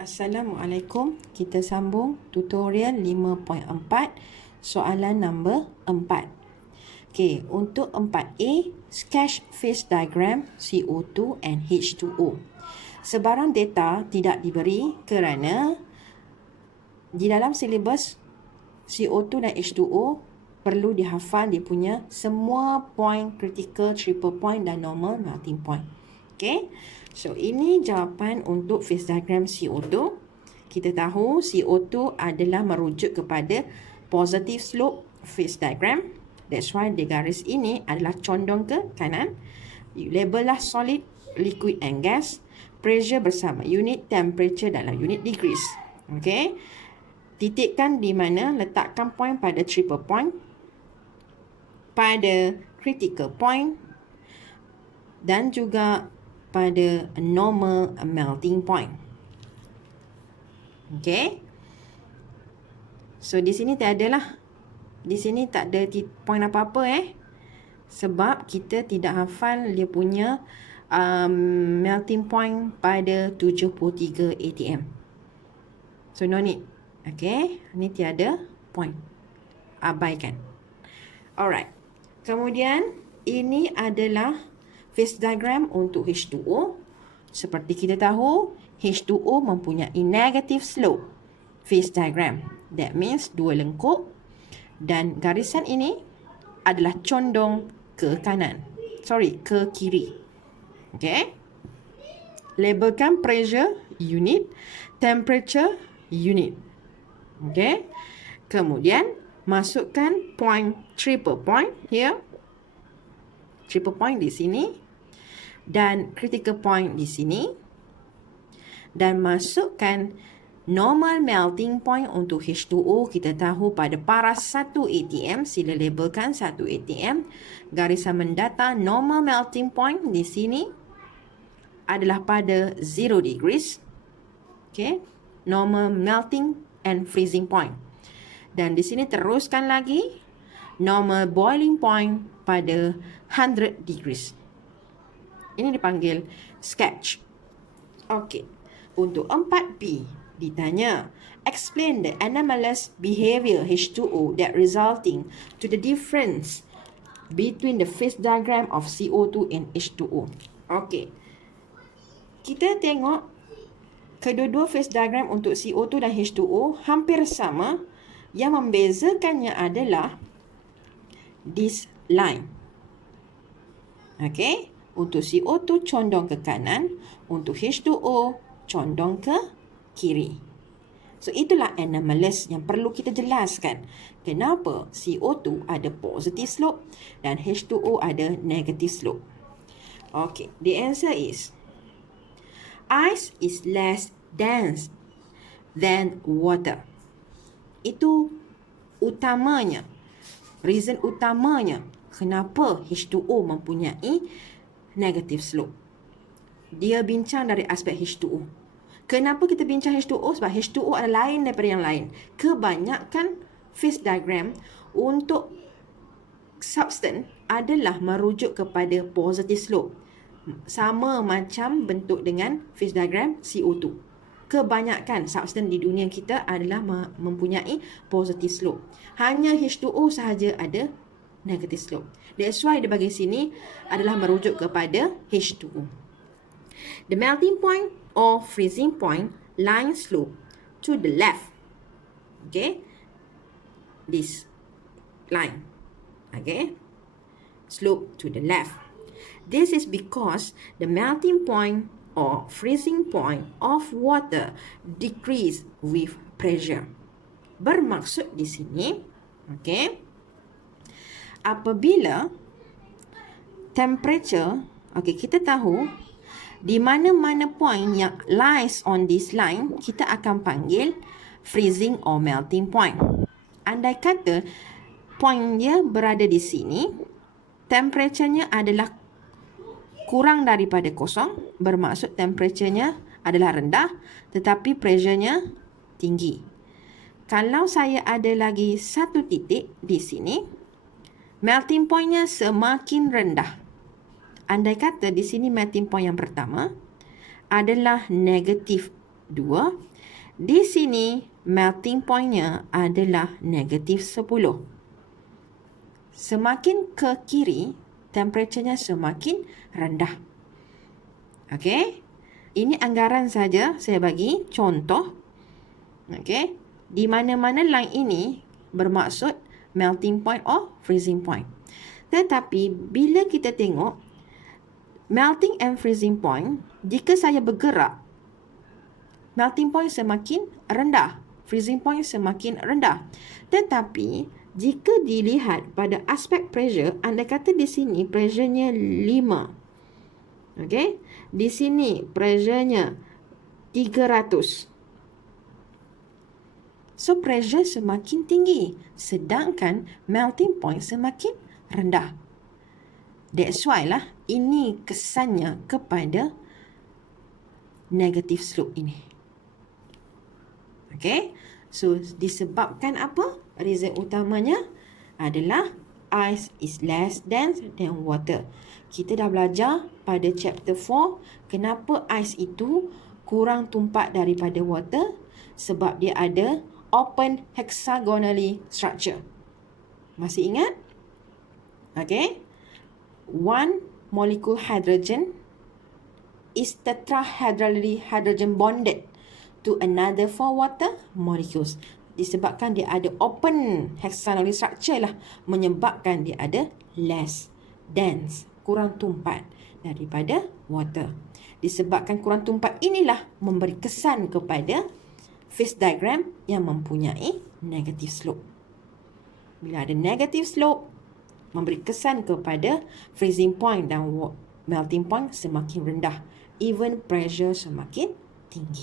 Assalamualaikum. Kita sambung tutorial 5.4, soalan nombor 4. Okey, untuk 4A, sketch phase diagram CO2 and H2O. Sebarang data tidak diberi kerana di dalam silibus CO2 dan H2O perlu dihafal dia punya semua point critical, triple point dan normal melting point. Okay, so ini jawapan untuk phase diagram CO2. Kita tahu CO2 adalah merujuk kepada positive slope phase diagram. That's why di garis ini adalah condong ke kanan. You label lah solid, liquid and gas. Pressure bersama unit temperature dalam unit degrees. Okay, titikkan di mana, letakkan point pada triple point, pada critical point dan juga pada normal melting point. Okay. So di sini tak ada lah. Di sini tak ada point apa-apa sebab kita tidak hafal dia punya melting point pada 73 atm. So no need. Okay. Ni tiada point. Abaikan. Alright. Kemudian ini adalah phase diagram untuk H2O. Seperti kita tahu, H2O mempunyai negative slope phase diagram. That means dua lengkuk dan garisan ini adalah condong ke kanan. Ke kiri. Okay. Labelkan pressure unit, temperature unit. Okay. Kemudian masukkan point, triple point here. Triple point di sini dan critical point di sini, dan masukkan normal melting point untuk H2O. Kita tahu pada paras 1 atm, sila labelkan 1 atm. Garisan mendata normal melting point di sini adalah pada 0 degrees. Okay, normal melting and freezing point. Dan di sini teruskan lagi normal boiling point pada 100 degrees. Ini dipanggil sketch. Okey. Untuk 4B ditanya, explain the anomalous behavior H2O that resulting to the difference between the phase diagram of CO2 and H2O. Okey. Kita tengok kedua-dua phase diagram untuk CO2 dan H2O hampir sama. Yang membezakannya adalah this line. Okay. Untuk CO2 condong ke kanan, untuk H2O condong ke kiri. So itulah anomalous yang perlu kita jelaskan. Kenapa CO2 ada positive slope dan H2O ada negative slope. Okay. The answer is ice is less dense than water. Itu utamanya, reason utamanya kenapa H2O mempunyai negative slope. Dia bincang dari aspek H2O. Kenapa kita bincang H2O? Sebab H2O adalah lain daripada yang lain. Kebanyakan phase diagram untuk substance adalah merujuk kepada positive slope. Sama macam bentuk dengan phase diagram CO2. Kebanyakan substance di dunia kita adalah mempunyai positive slope. Hanya H2O sahaja ada negative slope. That's why dia bagi sini adalah merujuk kepada H2O. The melting point or freezing point line slope to the left. Okay. This line. Okay. Slope to the left. This is because the melting point or freezing point of water decrease with pressure. Bermaksud di sini, okay, apabila temperature, okay, kita tahu di mana-mana point yang lies on this line, kita akan panggil freezing or melting point. Andai kata point dia berada di sini, temperaturenya adalah kurang daripada kosong, bermaksud temperaturenya adalah rendah tetapi pressure-nya tinggi. Kalau saya ada lagi satu titik di sini, melting point-nya semakin rendah. Andai kata di sini melting point yang pertama adalah negatif 2, Di sini melting point-nya adalah negatif 10. Semakin ke kiri, temperaturenya semakin rendah. Okey? Ini anggaran saja saya bagi contoh. Okey? Di mana-mana line ini bermaksud melting point or freezing point. Tetapi bila kita tengok melting and freezing point, jika saya bergerak, melting point semakin rendah, freezing point semakin rendah. Tetapi jika dilihat pada aspek pressure, anda kata di sini pressure-nya 5. Okey? Di sini pressure-nya 300. So pressure semakin tinggi, sedangkan melting point semakin rendah. That's why lah ini kesannya kepada negative slope ini. Okay, so disebabkan apa? Reason utamanya adalah ice is less dense than water. Kita dah belajar pada chapter 4 kenapa ice itu kurang tumpat daripada water, sebab dia ada open hexagonally structure. Masih ingat? Okay. One molecule hydrogen is tetrahedrally hydrogen bonded to another 4 water molecules. Disebabkan dia ada open hexagonally structure lah, menyebabkan dia ada less dense, kurang tumpat daripada water. Disebabkan kurang tumpat inilah memberi kesan kepada phase diagram yang mempunyai negative slope. Bila ada negative slope, memberi kesan kepada freezing point dan melting point semakin rendah, even pressure semakin tinggi.